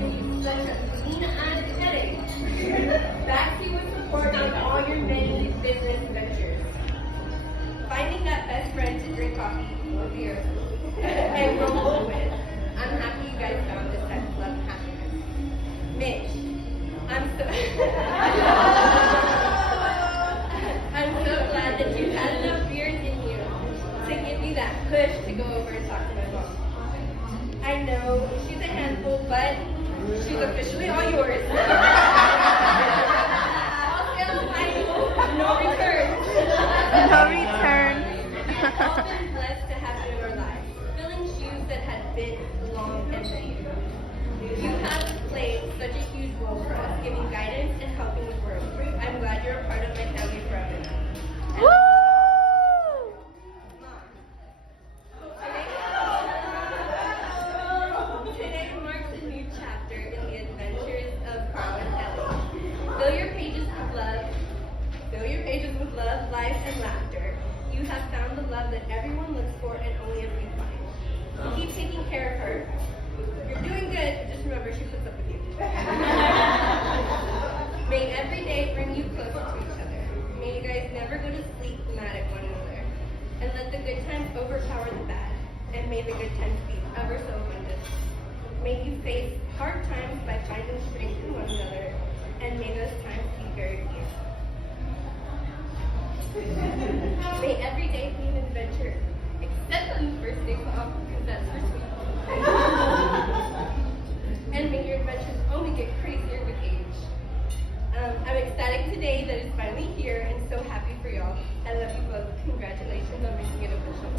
gives you such a clean-eyed headache. Baxi with support on all your many business ventures. Finding that best friend to drink coffee or beer and roll with. I'm happy you guys found this type of love and happiness. Mitch, I'm so I'm so glad that you had enough beers in you to give me that push to go over and talk to my mom. I know she's a handful, but she's officially all yours. All sales final, no returns. No return. We've all been blessed to have you in our lives, filling shoes that had been long and many. You have played such a huge role for us, giving guidance and helping the world. I'm glad you're a part of my family forever now. Woo! Today marks a new chapter in the adventures of Carl and Ellie. Fill your pages with love. Fill your pages with love, life, and laughter. You have found the love that everyone looks for and only a few find. Keep taking care of her. You're doing good, but just remember she puts up with you. May every day bring you closer to each other. May you guys never go to sleep mad at one another. And let the good times overpower the bad. And may the good times be ever so abundant. May you face hard times by finding strength in one another. And may those times be very few. May every day be an adventure, except on the first day off, because that's for sweet. And may your adventures only get crazier with age. I'm ecstatic today that it's finally here and so happy for y'all. I love you both. Congratulations on making it official.